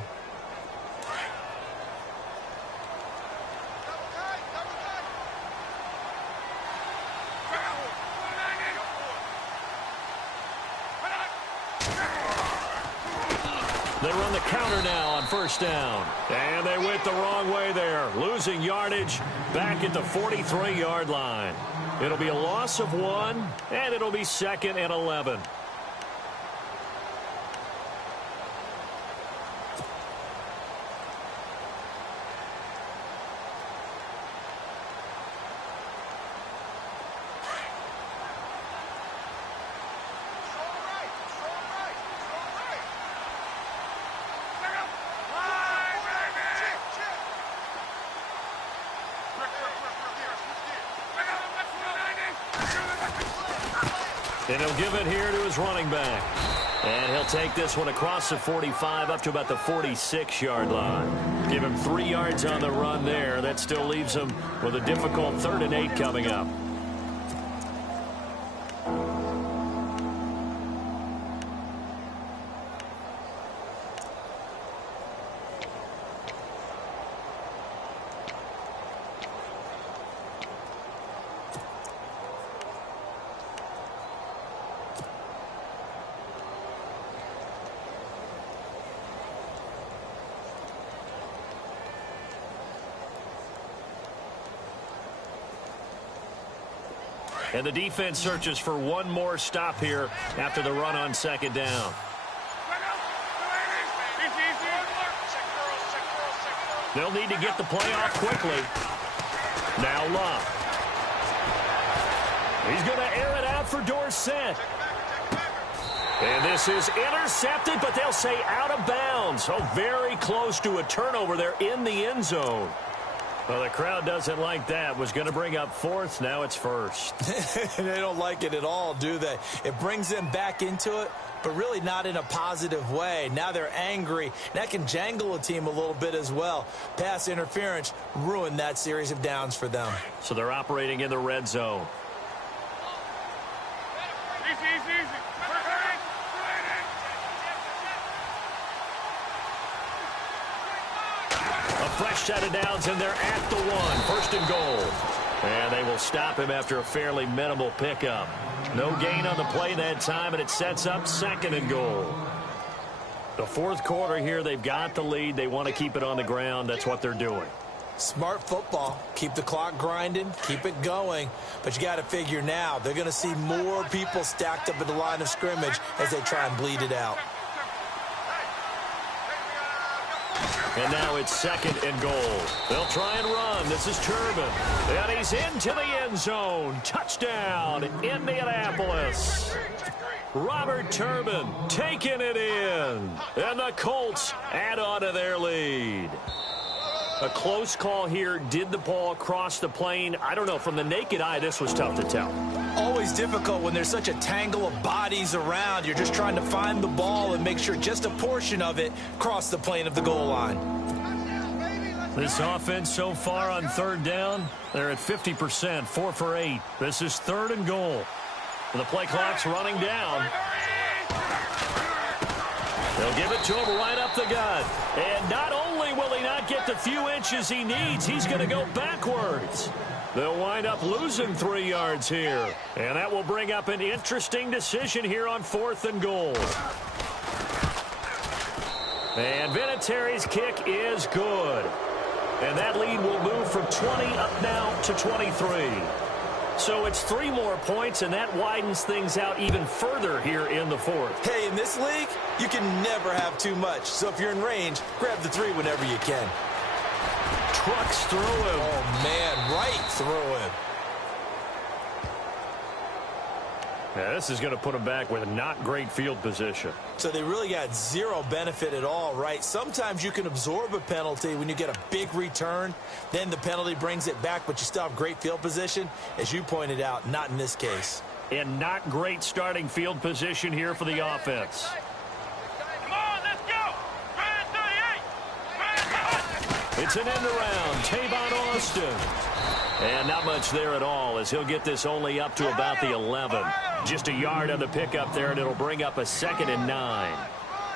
They run the counter now on first down. And they went the wrong way there. Losing yardage back at the 43-yard line. It'll be a loss of 1, and it'll be 2nd and 11. And he'll give it here to his running back. And he'll take this one across the 45 up to about the 46-yard line. Give him 3 yards on the run there. That still leaves him with a difficult 3rd and 8 coming up. And the defense searches for one more stop here after the run on second down. They'll need to get the play off quickly. Now Love. He's going to air it out for Dorsett. And this is intercepted, but they'll say out of bounds. So very close to a turnover there in the end zone. Well, the crowd doesn't like that. Was going to bring up fourth. Now it's first. They don't like it at all, do they? It brings them back into it, but really not in a positive way. Now they're angry. That can jangle a team a little bit as well. Pass interference ruined that series of downs for them. So they're operating in the red zone. Easy, easy, easy. A fresh set of downs, and they're at the one. First and goal. And they will stop him after a fairly minimal pickup. No gain on the play that time, and it sets up second and goal. The fourth quarter here, they've got the lead. They want to keep it on the ground. That's what they're doing. Smart football. Keep the clock grinding. Keep it going. But you got to figure now, they're going to see more people stacked up at the line of scrimmage as they try and bleed it out. And now it's second and goal. They'll try and run. This is Turbin. And he's into the end zone. Touchdown, Indianapolis. Robert Turbin taking it in. And the Colts add on to their lead. A close call here. Did the ball cross the plane? I don't know. From the naked eye, this was tough to tell. Always difficult when there's such a tangle of bodies around. You're just trying to find the ball and make sure just a portion of it crossed the plane of the goal line. This offense so far on third down, they're at 50%, 4 for 8. This is third and goal. The play clock's running down. They'll give it to him right up the gut. And not only will he not get the few inches he needs, he's going to go backwards. They'll wind up losing 3 yards here. And that will bring up an interesting decision here on fourth and goal. And Vinatieri's kick is good. And that lead will move from 20 up now to 23. So it's 3 more points, and that widens things out even further here in the fourth. Hey, in this league, you can never have too much. So if you're in range, grab the 3 whenever you can. Trucks through him. Oh, man, right through him. Yeah, this is going to put him back with not great field position. So they really got zero benefit at all, right? Sometimes you can absorb a penalty when you get a big return. Then the penalty brings it back, but you still have great field position. As you pointed out, not in this case. And not great starting field position here for the offense. Come on, let's go. Red 38. It's an end around. Tavon Austin. And not much there at all as he'll get this only up to about the 11. Just a yard on the pickup there, and it'll bring up a 2nd and 9.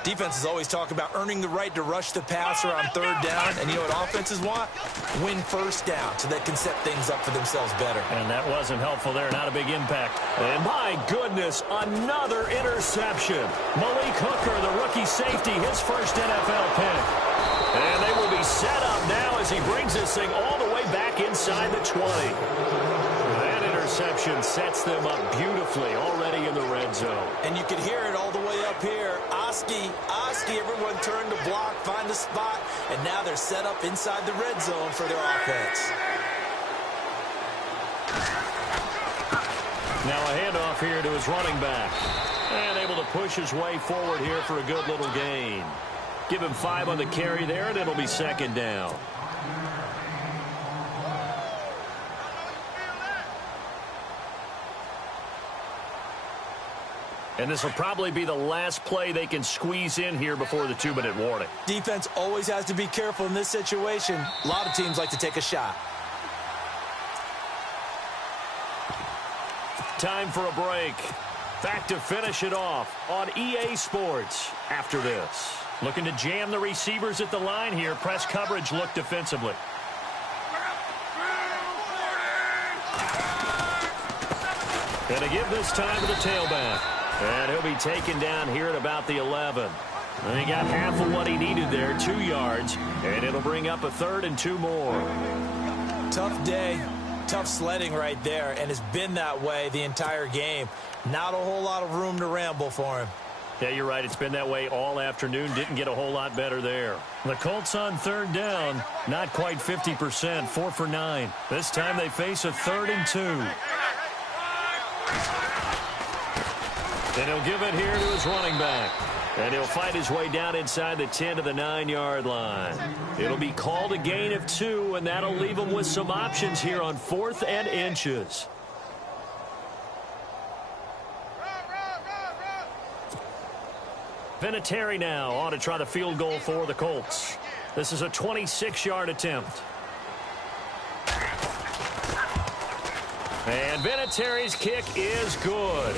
Defenses always talk about earning the right to rush the passer on third down. And you know what offenses want? Win first down so they can set things up for themselves better. And that wasn't helpful there. Not a big impact. And my goodness, another interception. Malik Hooker, the rookie safety, his first NFL pick. And they will be set up now as he brings this thing all the way back inside the 20. That interception sets them up beautifully already in the red zone. And you can hear it all the way up here. Oski, everyone turned to block, find a spot, and now they're set up inside the red zone for their offense. Now a handoff here to his running back. And able to push his way forward here for a good little gain. Give him 5 on the carry there, and it'll be 2nd down. And this will probably be the last play they can squeeze in here before the 2-minute warning. Defense always has to be careful in this situation. A lot of teams like to take a shot. Time for a break. Back to finish it off on EA Sports after this. Looking to jam the receivers at the line here. Press coverage look defensively. And to give this time to the tailback. And he'll be taken down here at about the 11. And he got half of what he needed there, 2 yards. And it'll bring up a 3rd and 2 more. Tough day. Tough sledding right there, and it's been that way the entire game. Not a whole lot of room to ramble for him. Yeah, you're right. It's been that way all afternoon. Didn't get a whole lot better there. The Colts on third down, not quite 50%, 4 for 9. This time they face a 3rd and 2. And he'll give it here to his running back. And he'll fight his way down inside the 10 to the 9-yard line. It'll be called a gain of 2, and that'll leave him with some options here on 4th and inches. Vinatieri now on to try the field goal for the Colts. This is a 26-yard attempt. And Vinatieri's kick is good.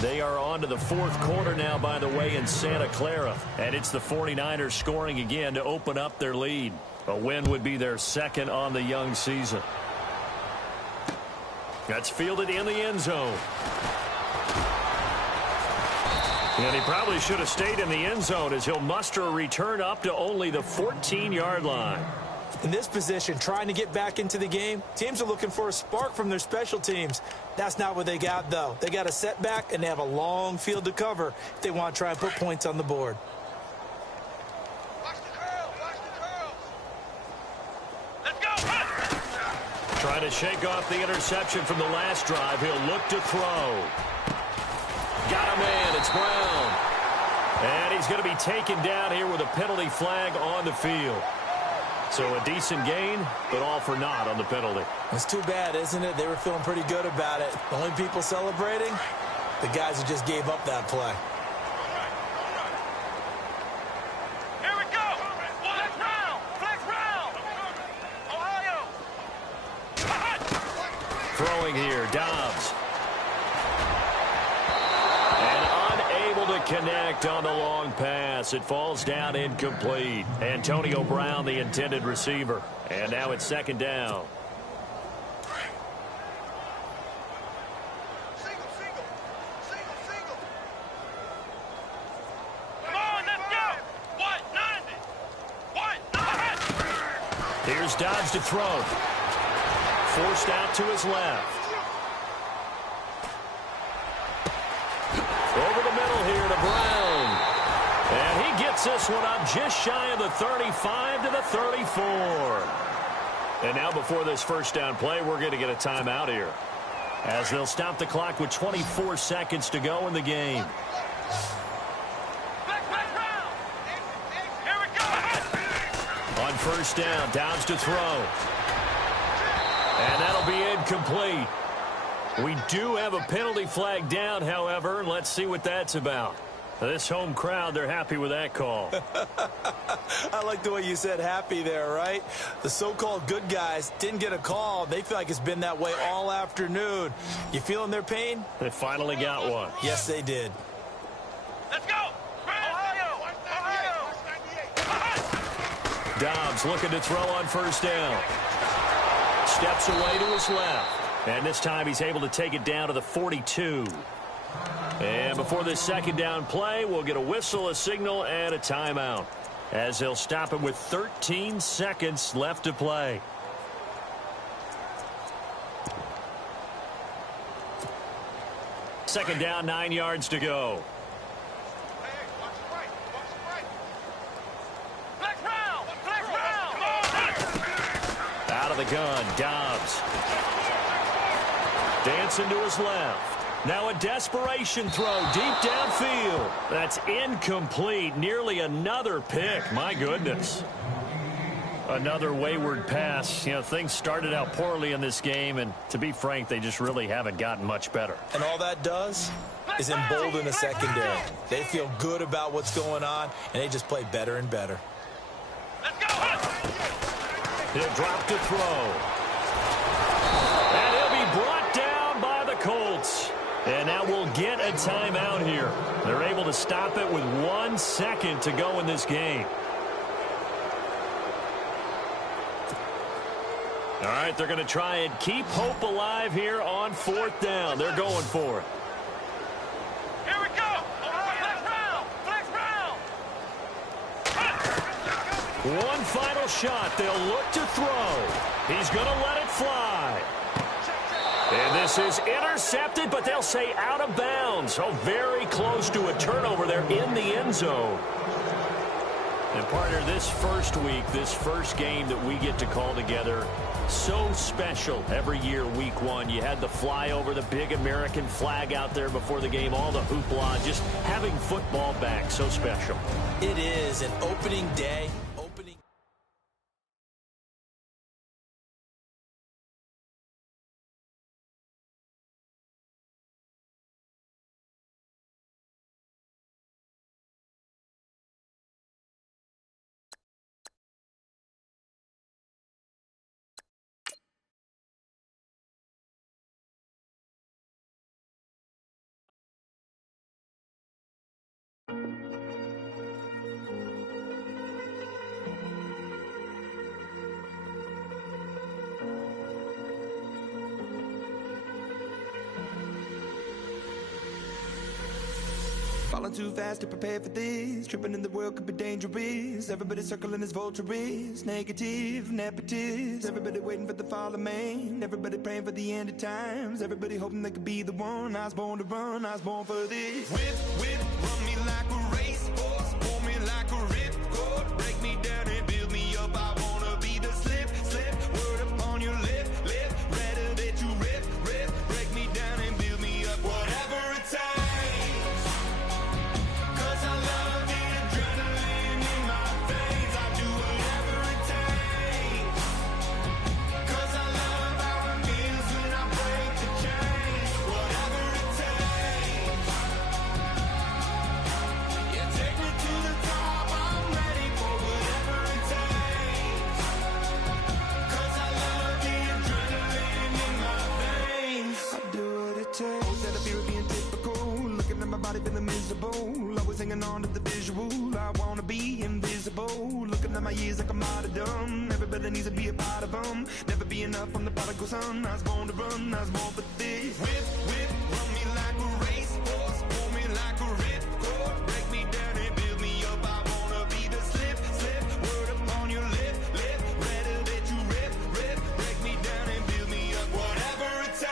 They are on to the 4th quarter now, by the way, in Santa Clara. And it's the 49ers scoring again to open up their lead. A win would be their 2nd on the young season. That's fielded in the end zone. And he probably should have stayed in the end zone as he'll muster a return up to only the 14-yard line. In this position, trying to get back into the game, teams are looking for a spark from their special teams. That's not what they got, though. They got a setback, and they have a long field to cover if they want to try and put points on the board. Watch the curls. Watch the curls. Let's go. Trying to shake off the interception from the last drive. He'll look to throw. Got a man. It's Brown. And he's going to be taken down here with a penalty flag on the field. So a decent gain, but all for naught on the penalty. It's too bad, isn't it? They were feeling pretty good about it. The only people celebrating, the guys who just gave up that play. Here we go. Flex round. Flex round. Ohio. Throwing here, Dobbs. And unable to connect on the long pass. It falls down incomplete. Antonio Brown, the intended receiver. And now it's 2nd down. Single. Come on, let's go. What? 90. What? Here's Dobbs to throw. Forced out to his left. Over the middle here to Brown. And he gets this one up just shy of the 35 to the 34. And now before this first down play, we're going to get a timeout here, as they'll stop the clock with 24 seconds to go in the game. Flex round. Here we go. On first down, Dobbs to throw. And that'll be incomplete. We do have a penalty flag down, however. Let's see what that's about. This home crowd, they're happy with that call. I like the way you said happy there, right? The so-called good guys didn't get a call. They feel like it's been that way all afternoon. You feeling their pain? They finally got one. Yes, they did. Let's go. Ohio. Dobbs looking to throw on first down. Steps away to his left. And this time he's able to take it down to the 42. And before this 2nd down play, we'll get a whistle, a signal, and a timeout, as they'll stop it with 13 seconds left to play. Second down, 9 yards to go. Hey, watch the right. Watch the right. Flex round. Flex round. Out of the gun, Dobbs. Dancing to his left. Now a desperation throw deep downfield. That's incomplete. Nearly another pick. My goodness. Another wayward pass. You know, things started out poorly in this game, and to be frank, they just really haven't gotten much better. And all that does is embolden the secondary. They feel good about what's going on, and they just play better and better. Let's go. He'll drop to throw. And he'll be brought down by the Colts. And now we'll get a timeout here. They're able to stop it with 1 second to go in this game. All right, they're going to try and keep hope alive here on 4th down. They're going for it. Here we go. Flex round. Flex round. One final shot. They'll look to throw. He's going to let it fly. And this is intercepted, but they'll say out of bounds. So very close to a turnover there in the end zone. And partner, this first week, this first game that we get to call together, so special every year, week one. You had the flyover, the big American flag out there before the game, all the hoopla, just having football back, so special. It is an opening day. Falling too fast to prepare for this. Tripping in the world could be dangerous. Everybody circling as vultures. Negative, nepotist. Everybody waiting for the fall of man. Everybody praying for the end of times. Everybody hoping they could be the one. I was born to run, I was born for this. Whip, whip, run me like a racehorse. Pull me like a ripcord. Break me down and build me up. I wanna be the slip, slip. Word upon your lip, lip. Rather that you rip, rip. Break me down and build me up. Whatever it takes. Feeling miserable, always hanging on to the visual. I wanna be invisible, looking at my years like I'm martyrdom. Everybody needs to be a part of them. Never be enough from the prodigal son. I was born to run, I was born for this. Whip, whip, run me like a racehorse. Pull me like a ripcord. Break me down and build me up. I wanna be the slip, slip. Word upon your lip, lip. Rather that you rip, rip. Break me down and build me up. Whatever it takes.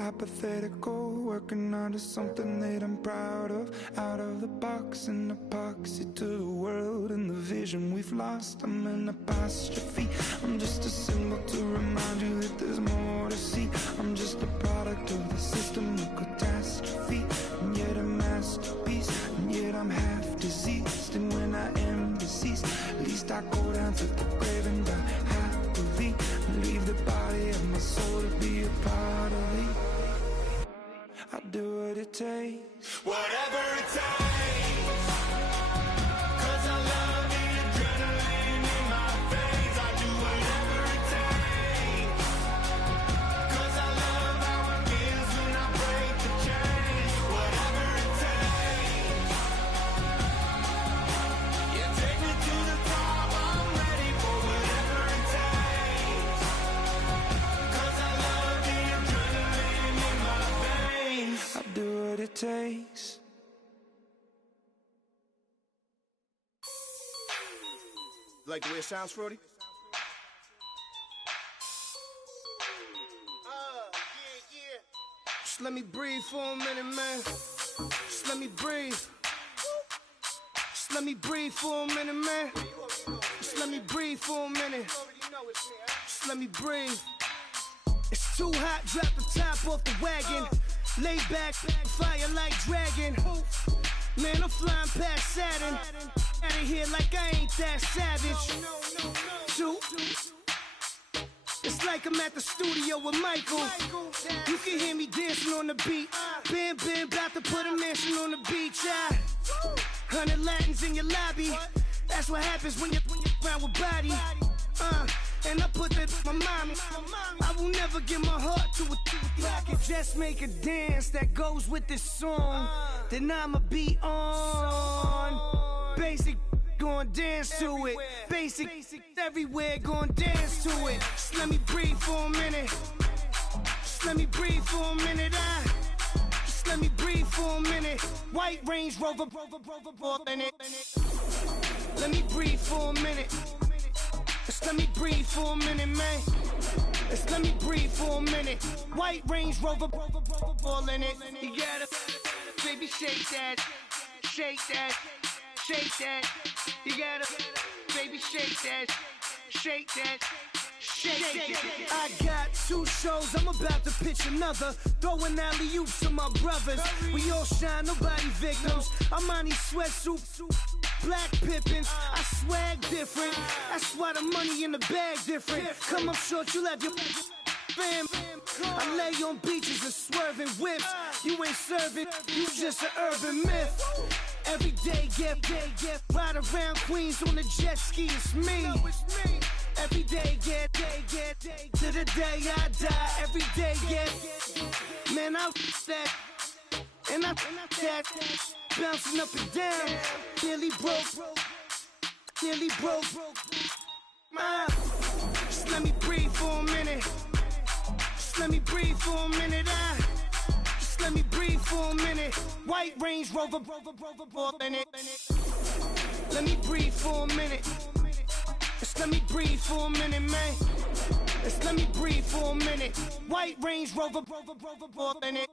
Hypothetical, working onto something that I'm proud of. Out of the box, an epoxy to the world and the vision we've lost. I'm an apostrophe. I'm just a symbol to remind you that there's more to see. I'm just a product of the system of catastrophe, and yet a masterpiece, and yet I'm half diseased. And when I am deceased, at least I go down to the grave and die happily, and leave the body of my soul to be a part of it. I do what it takes, whatever it takes. Cause I love the adrenaline in my veins. I do whatever it takes. Cause I love how it feels when I break the chains. Whatever it takes. Yeah, take me to the top. I'm ready for whatever it takes. Cause I love the adrenaline in my veins. I do what it takes. Like the way it sounds, Frody? Just let me breathe for a minute, man. Just let me breathe. Just let me breathe for a minute, man. Just let me breathe for a minute. Just let me breathe. It's too hot, drop the top off the wagon. Lay back, fire like dragon. Man, I'm flying past Saturn. Out of here like I ain't that savage. It's like I'm at the studio with Michael. You can hear me dancing on the beat. Bam, bam, about to put a mansion on the beach. 100 Latins in your lobby. That's what happens when you're around with body. and I put that my mommy. I will never give my heart to a if I could just make a dance that goes with this song, then I'ma be on. Basic, gon' dance to it. Basic, everywhere, gon' dance to it. Just let me breathe for a minute. Just let me breathe for a minute. Just let me breathe for a minute. White Range Rover, in it. Let me breathe for a minute. Just let me breathe for a minute, man. Just let me breathe for a minute. White Range Rover, ball in it. You gotta, baby, shake that, shake that, shake that. You gotta, baby, shake that, shake that. Shake. I got 2 shows, I'm about to pitch another. Throwing alley-oops to my brothers. We all shine, nobody victims. I'm on these sweatsuits, black Pippins. I swag different. That's why the money in the bag different. Come up short, you'll have your fam. I lay on beaches and swerving whips. You ain't serving, you just an urban myth. Every day, get ride around Queens on the jet ski, it's me. Every day, get to the day I die. Every day, get man, I that and I that bouncing up and down. Nearly broke. Just let me breathe for a minute. Just let me breathe for a minute. Just let me breathe for a minute. White Range Rover, in it. Let me breathe for a minute. Just let me breathe for a minute, man. Just let me breathe for a minute. White Range Rover, in it.